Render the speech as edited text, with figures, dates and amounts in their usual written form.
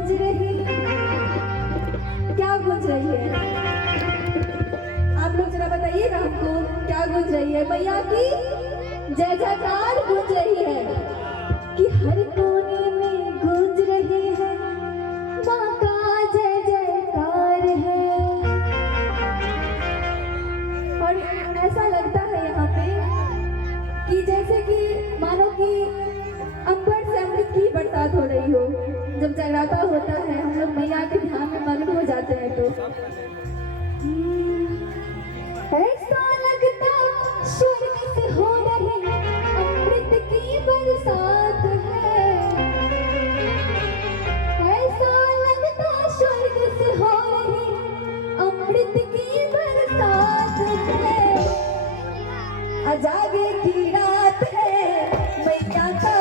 गूंज रही है। क्या गूंज रही है? आप लोग जरा बताइएगा हमको, क्या गूंज रही है? मैया की जय जयकार गूंज रही है कि हर कोने में गूंज रही है, माँ का जय जयकार है। और ऐसा लगता है यहाँ पे कि जैसे कि मानो कि अंबर से अमृत की बरसात हो रही हो। जब जगराता होता है हम लोग मैया के ध्यान में मग्न हो जाते हैं तो ऐसा लगता स्वर्ग से हो रही अमृत की बरसात है। ऐसा लगता स्वर्ग से हो रही अमृत की बरसात है। अजागे की रात है, मैया का